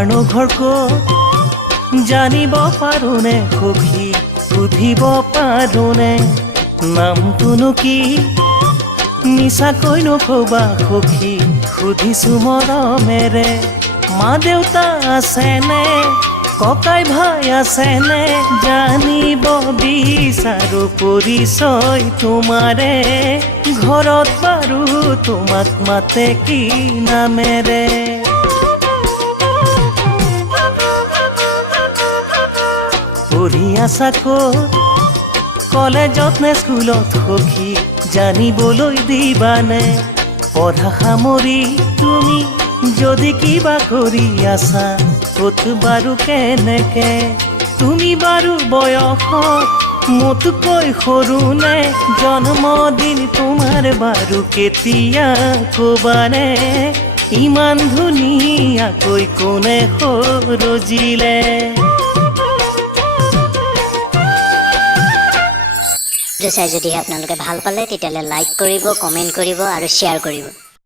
তোমাৰনো ঘৰ ক'ত জানিব পাৰোনে সখী সুধিব পাৰোনে নামটোনো কি মিছাকৈ নকবা সখী সুধিছো মৰমেৰে মা দেউতা আছেনে ককাই ভাই আছেনে জানিব বিচাৰো পৰিচয় তোমাৰে ঘৰত বাৰু তোমাক মাতে কি নামেৰে পঢ়ি আছা ক'ত কলেজত নে স্কুলত সখী জানিবলৈ দিবানে পঢ়া সামৰি তুমি যদি কিবা কৰি আছা ক'ত বাৰু কেনেকে তুমি বাৰু বয়সত মোতকৈ সৰু নে জন্মদিন তোমাৰ বাৰু কেতিয়া ক'বানে ইমান ধুনীয়াকৈ কোনে সৰজিলে চাই যদি আপোনালোকে ভাল পালে তেতিয়াহ'লে লাইক কৰিব কমেণ্ট কৰিব আৰু শ্বেয়াৰ কৰিব